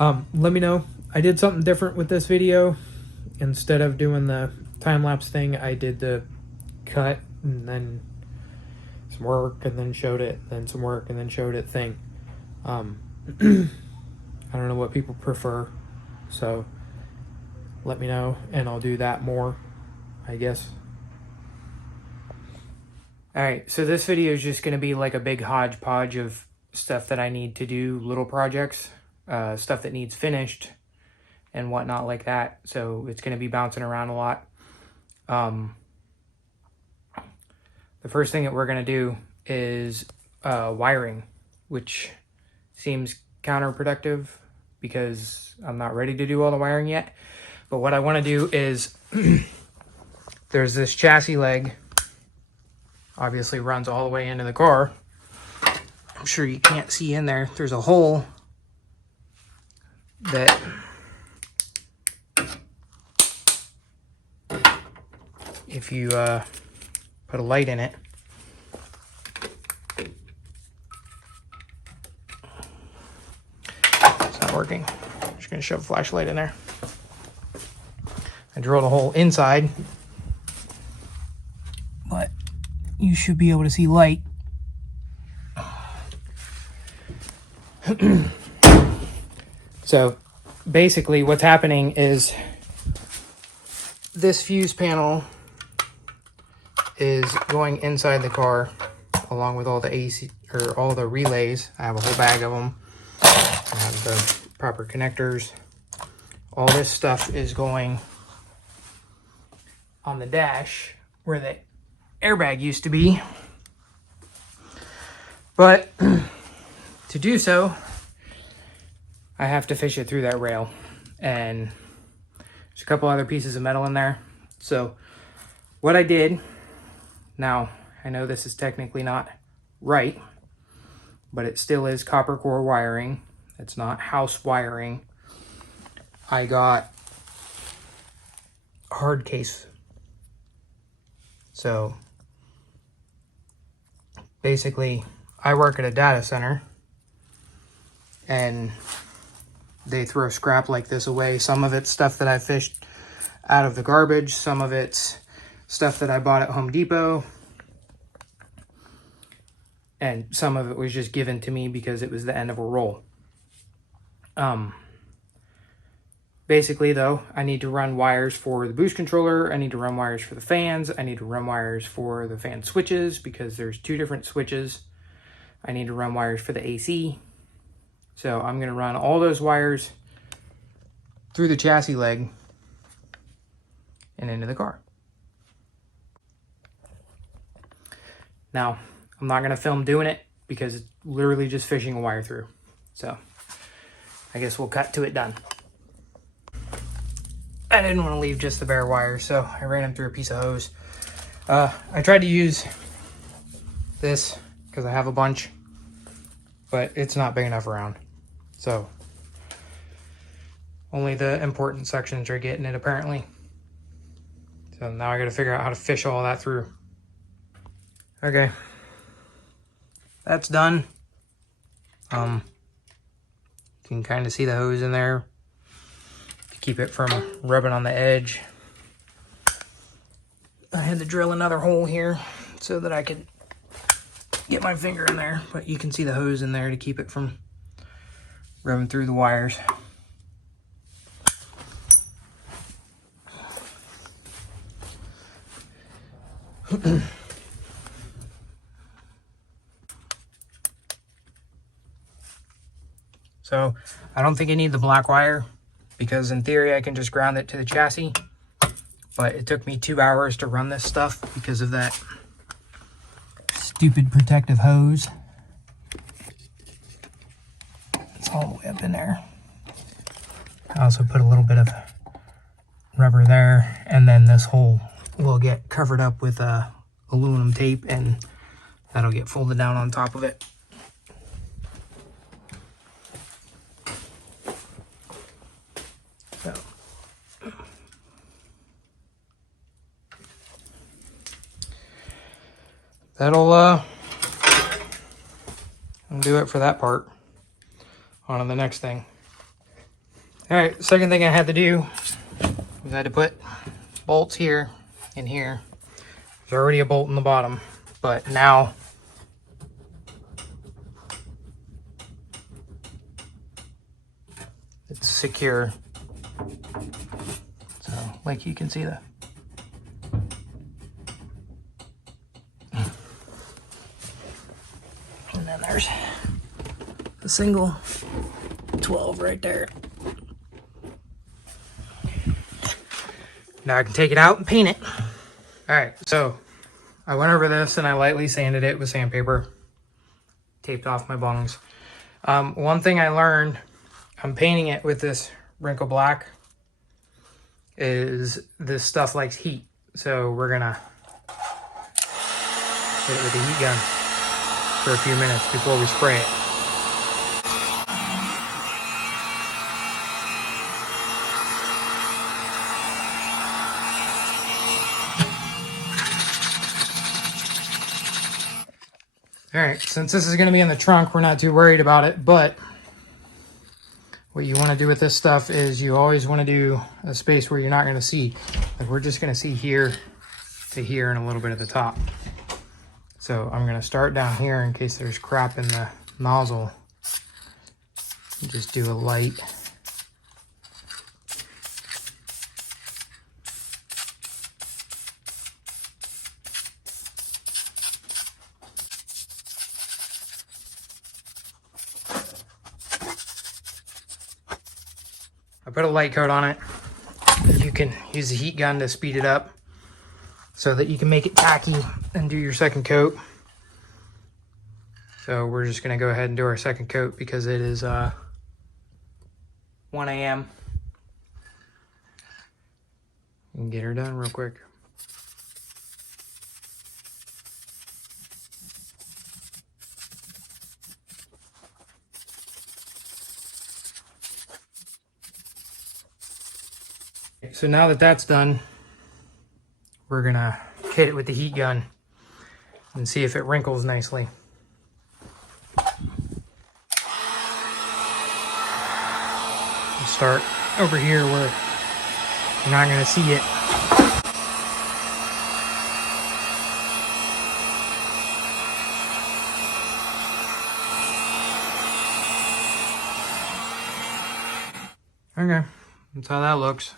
Let me know. I did something different with this video. Instead of doing the time-lapse thing, I did the cut and then some work and then showed it, then some work and then showed it thing. I don't know what people prefer, so let me know and I'll do that more, I guess. Alright, so this video is just going to be like a big hodgepodge of stuff that I need to do, little projects, stuff that needs finished and whatnot like that. So it's going to be bouncing around a lot. The first thing that we're going to do is wiring, which seems counterproductive because I'm not ready to do all the wiring yet. But what I want to do is there's this chassis leg, obviously runs all the way into the car. I'm sure you can't see in there. There's a hole that if you put a light in it, it's not working. I'm just gonna shove a flashlight in there. I drilled a hole inside, but you should be able to see light. So basically what's happening is this fuse panel is going inside the car along with all the AC or all the relays. I have a whole bag of them. I have the proper connectors. All this stuff is going on the dash where the airbag used to be. But to do so, I have to fish it through that rail. And there's a couple other pieces of metal in there. So what I did, now I know this is technically not right, but it still is copper core wiring. It's not house wiring. I got hard case. So basically I work at a data center and they throw scrap like this away. Some of it's stuff that I fished out of the garbage. Some of it's stuff that I bought at Home Depot. And some of it was just given to me because it was the end of a roll. Basically though, I need to run wires for the boost controller. I need to run wires for the fans. I need to run wires for the fan switches because there's 2 different switches. I need to run wires for the AC. So I'm gonna run all those wires through the chassis leg and into the car. Now, I'm not gonna film doing it because it's literally just fishing a wire through. So I guess we'll cut to it done. I didn't want to leave just the bare wire, so I ran them through a piece of hose. I tried to use this because I have a bunch, but it's not big enough around. So only the important sections are getting it apparently. So now I got to figure out how to fish all that through. Okay, that's done. You can kind of see the hose in there to keep it from rubbing on the edge. I had to drill another hole here so that I could get my finger in there, but you can see the hose in there to keep it from rubbing through the wires. So I don't think I need the black wire because in theory I can just ground it to the chassis, but it took me 2 hours to run this stuff because of that stupid protective hose. It's all the way up in there. I also put a little bit of rubber there, and then this hole will get covered up with aluminum tape and that'll get folded down on top of it. So that'll do it for that part. On to the next thing. All right, second thing I had to do was I had to put bolts here and here. There's already a bolt in the bottom, but now it's secure. So, like you can see that. And then there's the single 12 right there. Now I can take it out and paint it. All right, so I went over this and I lightly sanded it with sandpaper, taped off my bungs. One thing I learned, I'm painting it with this wrinkle black, is this stuff likes heat. So we're gonna hit it with a heat gun for a few minutes before we spray it. All right, since this is gonna be in the trunk, we're not too worried about it, but what you wanna do with this stuff is you always wanna do a space where you're not gonna see. Like we're just gonna see here to here and a little bit at the top. So I'm gonna start down here in case there's crap in the nozzle. Just do a light. I put a light coat on it. You can use the heat gun to speed it up so that you can make it tacky and do your second coat. So we're just gonna go ahead and do our second coat because it is 1 a.m. and get her done real quick. So now that that's done, we're gonna hit it with the heat gun and see if it wrinkles nicely. We'll start over here where you're not gonna see it. Okay, that's how that looks.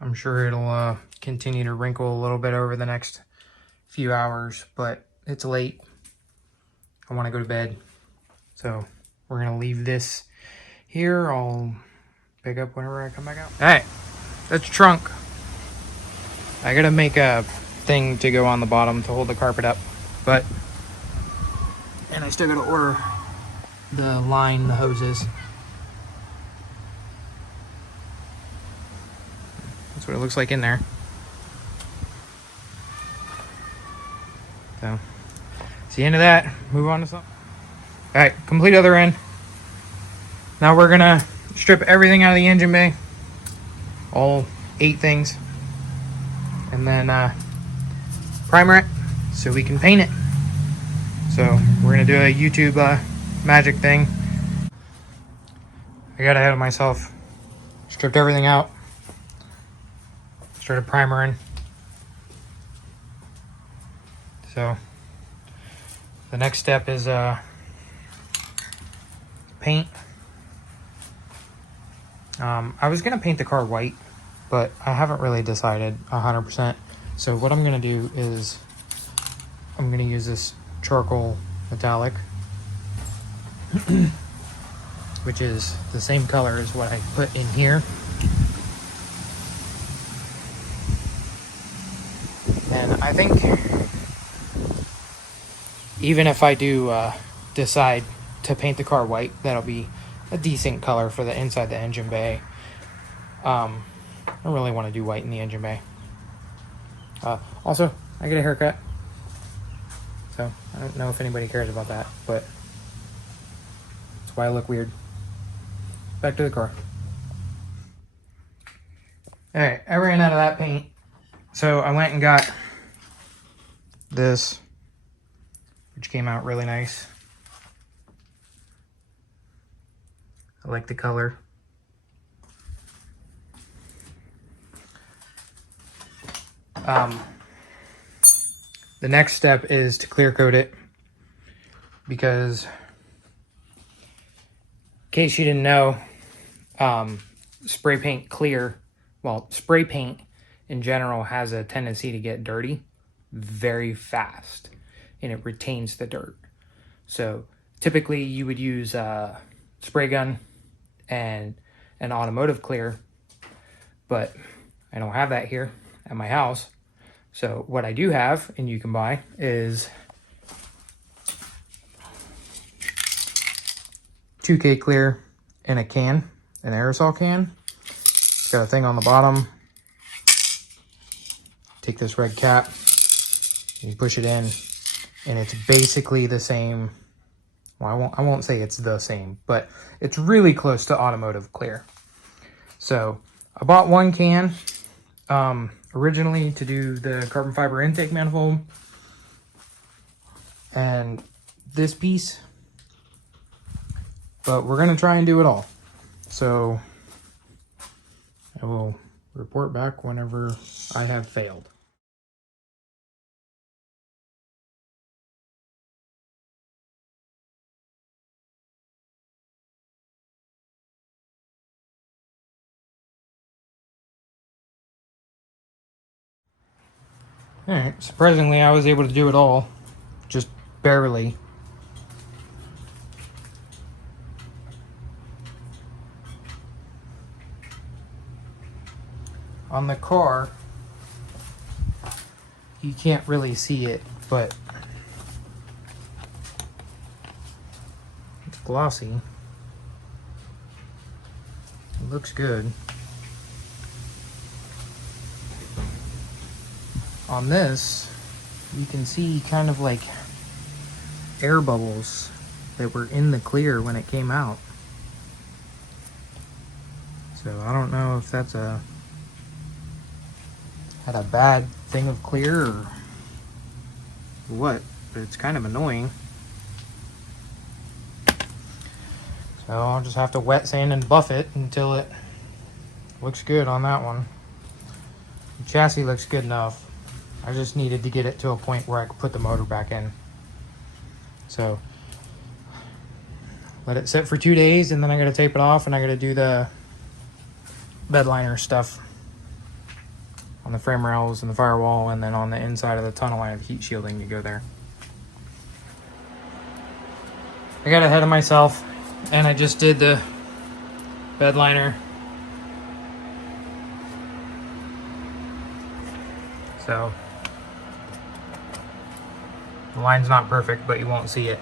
I'm sure it'll continue to wrinkle a little bit over the next few hours, but it's late. I want to go to bed. So we're going to leave this here. I'll pick up whenever I come back out. All right, that's trunk. I got to make a thing to go on the bottom to hold the carpet up, and I still got to order the line, the hoses. That's what it looks like in there. So, it's the end of that. Move on to something. All right, complete other end. Now we're gonna strip everything out of the engine bay, all 8 things, and then primer it so we can paint it. So we're gonna do a YouTube magic thing. I got ahead of myself. Stripped everything out. Started primering. So the next step is paint. I was gonna paint the car white, but I haven't really decided 100%. So what I'm gonna do is I'm gonna use this charcoal metallic, which is the same color as what I put in here. And I think even if I do decide to paint the car white, that'll be a decent color for the inside the engine bay. I don't really want to do white in the engine bay. Also, I get a haircut, so I don't know if anybody cares about that, but that's why I look weird. Back to the car. Alright, I ran out of that paint, so I went and got this, which came out really nice. I like the color. The next step is to clear coat it, because in case you didn't know, spray paint clear, well, spray paint in general has a tendency to get dirty very fast, and it retains the dirt. So typically you would use a spray gun and an automotive clear, but I don't have that here at my house. So what I do have, and you can buy, is 2K clear in a can, an aerosol can. It's got a thing on the bottom. Take this red cap, you push it in, and it's basically the same. Well, I won't say it's the same, but it's really close to automotive clear. So I bought 1 can originally to do the carbon fiber intake manifold, and this piece, but we're gonna try and do it all. So I will report back whenever I have failed. Alright, surprisingly I was able to do it all, just barely. On the car, you can't really see it, but it's glossy. It looks good. On this, you can see kind of like air bubbles that were in the clear when it came out. So I don't know if that's had a bad thing of clear or what, but it's kind of annoying. So I'll just have to wet sand and buff it until it looks good on that one. The chassis looks good enough. I just needed to get it to a point where I could put the motor back in. So let it sit for 2 days, and then I gotta tape it off, and I gotta do the bed liner stuff on the frame rails and the firewall, and then on the inside of the tunnel I have heat shielding to go there. I got ahead of myself, and I just did the bed liner. So the line's not perfect, but you won't see it.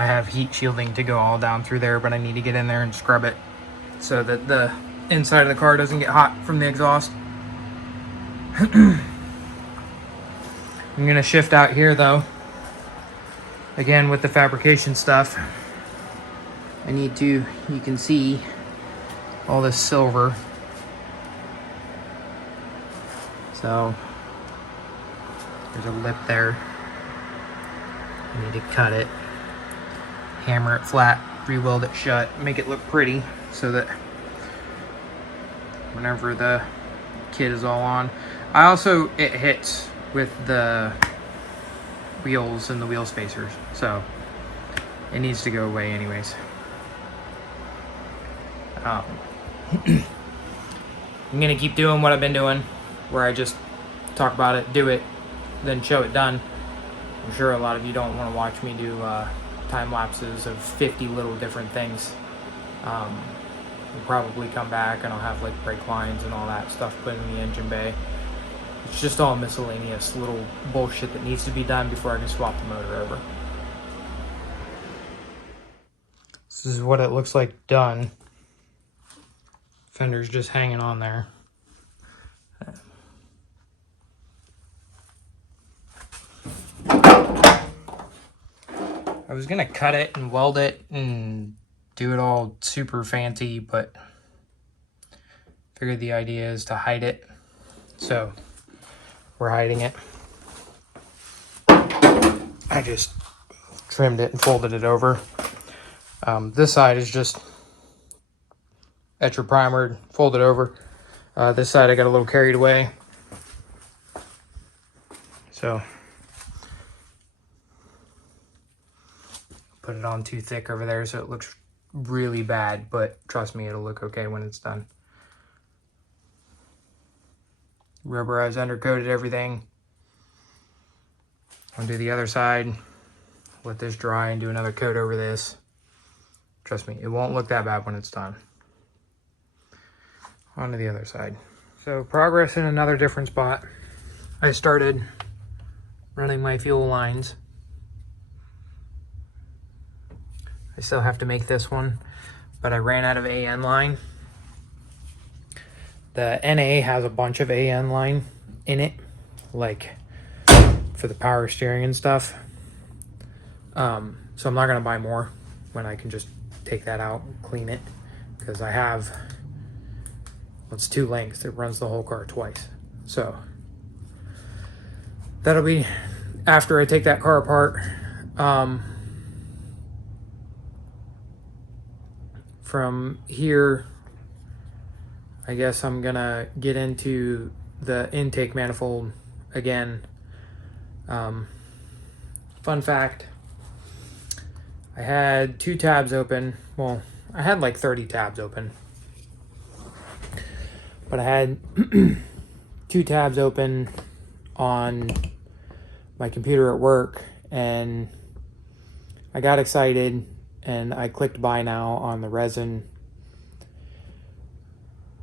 I have heat shielding to go all down through there, but I need to get in there and scrub it so that the inside of the car doesn't get hot from the exhaust. I'm gonna shift out here though. Again, with the fabrication stuff, I need to, you can see all this silver. So there's a lip there. I need to cut it, hammer it flat, re-weld it shut, make it look pretty so that whenever the kit is all on. It hits with the wheels and the wheel spacers, so it needs to go away anyways. I'm gonna keep doing what I've been doing, where I just talk about it, do it, then show it done. I'm sure a lot of you don't want to watch me do time lapses of 50 little different things. We'll probably come back and I'll have like brake lines and all that stuff put in the engine bay. It's just all miscellaneous little bullshit that needs to be done before I can swap the motor over. This is what it looks like done. Fender's just hanging on there. I was gonna cut it and weld it and do it all super fancy, but figured the idea is to hide it. So we're hiding it. I just trimmed it and folded it over. This side is just etcher primered, folded over. This side I got a little carried away. So put it on too thick over there so it looks really bad, but trust me, it'll look okay when it's done. Rubberized, undercoated everything. I'll do the other side, let this dry and do another coat over this. Trust me, it won't look that bad when it's done. On to the other side. So progress in another different spot. I started running my fuel lines. I still have to make this one, but I ran out of AN line. The NA has a bunch of AN line in it, like for the power steering and stuff. So I'm not gonna buy more when I can just take that out and clean it, because I have, it's 2 lengths. It runs the whole car twice. So that'll be after I take that car apart. From here, I guess I'm gonna get into the intake manifold again. Fun fact, I had 2 tabs open. Well, I had like 30 tabs open, but I had 2 tabs open on my computer at work, and I got excited and I clicked buy now on the resin,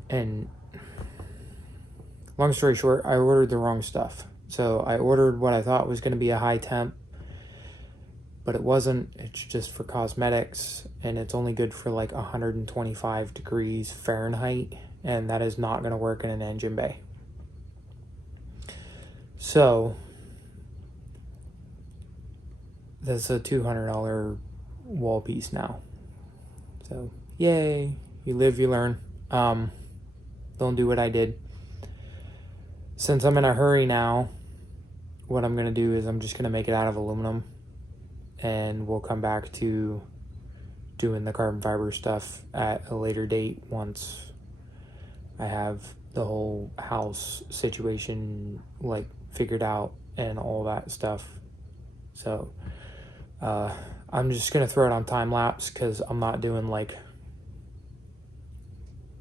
and long story short, I ordered the wrong stuff. So I ordered what I thought was going to be a high temp, but it wasn't. It's just for cosmetics, and it's only good for like 125 degrees Fahrenheit, and that is not going to work in an engine bay. So that's a $200 wall piece now. So yay, you live, you learn. Don't do what I did. Since I'm in a hurry now, what I'm going to do is I'm just going to make it out of aluminum, and we'll come back to doing the carbon fiber stuff at a later date once I have the whole house situation like figured out and all that stuff. So I'm just going to throw it on time lapse, because I'm not doing like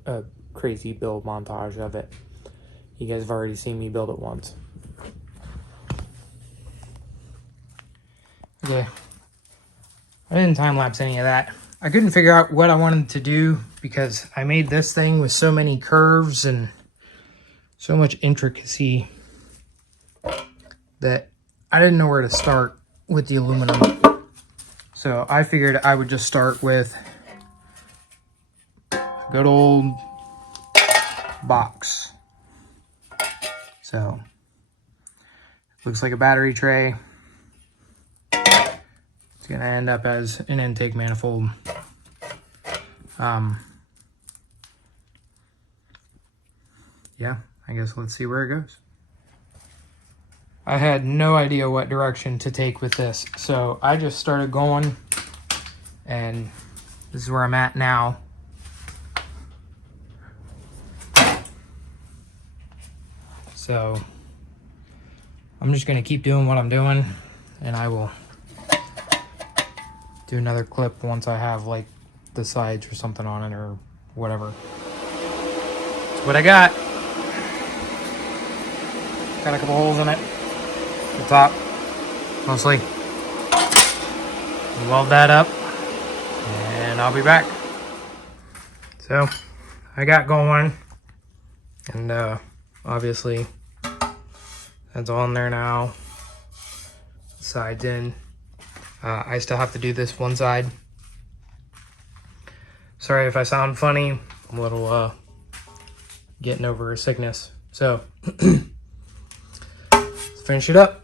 a crazy build montage of it. You guys have already seen me build it once. Okay, I didn't time lapse any of that. I couldn't figure out what I wanted to do, because I made this thing with so many curves and so much intricacy that I didn't know where to start with the aluminum. So I figured I would just start with a good old box. So looks like a battery tray. It's gonna end up as an intake manifold. Yeah, I guess let's see where it goes. I had no idea what direction to take with this, so I just started going, and this is where I'm at now. So I'm just gonna keep doing what I'm doing, and I will do another clip once I have like the sides or something on it or whatever. That's what I got. Got a couple holes in it. The top, mostly. Weld that up, and I'll be back. So I got going, and obviously that's on there now. Sides in. I still have to do this one side. Sorry if I sound funny. I'm a little getting over a sickness. So let's finish it up.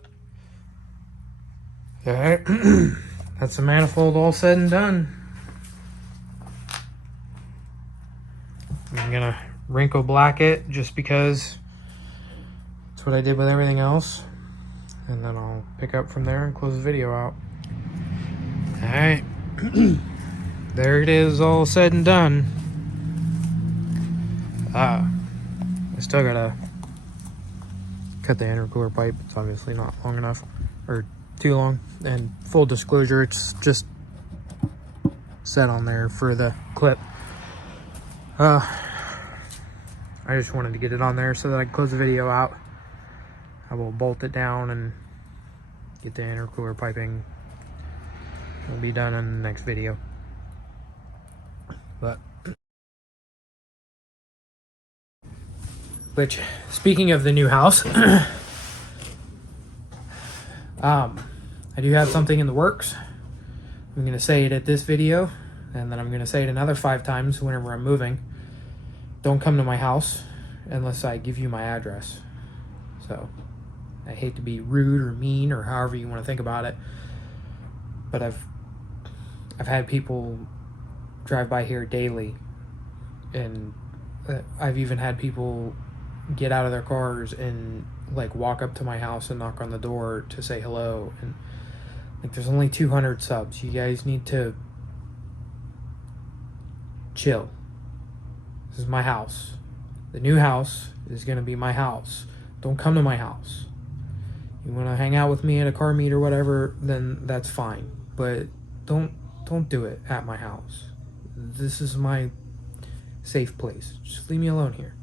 All right, that's the manifold all said and done. I'm gonna wrinkle black it just because it's what I did with everything else. and then I'll pick up from there and close the video out. Alright. There it is, all said and done. I still gotta cut the intercooler pipe. It's obviously not long enough, or too long. And full disclosure, it's just set on there for the clip. I just wanted to get it on there so that I can close the video out. I will bolt it down and get the intercooler piping. It'll be done in the next video. Which, speaking of the new house, I do have something in the works. I'm going to say it at this video, and then I'm going to say it another 5 times whenever I'm moving. Don't come to my house unless I give you my address. So, I hate to be rude or mean or however you want to think about it, but I've had people drive by here daily, and I've even had people get out of their cars and like walk up to my house and knock on the door to say hello. And like, there's only 200 subs. You guys need to chill. This is my house. The new house is gonna be my house. Don't come to my house. You want to hang out with me at a car meet or whatever, then that's fine, but don't do it at my house. This is my safe place. Just leave me alone here.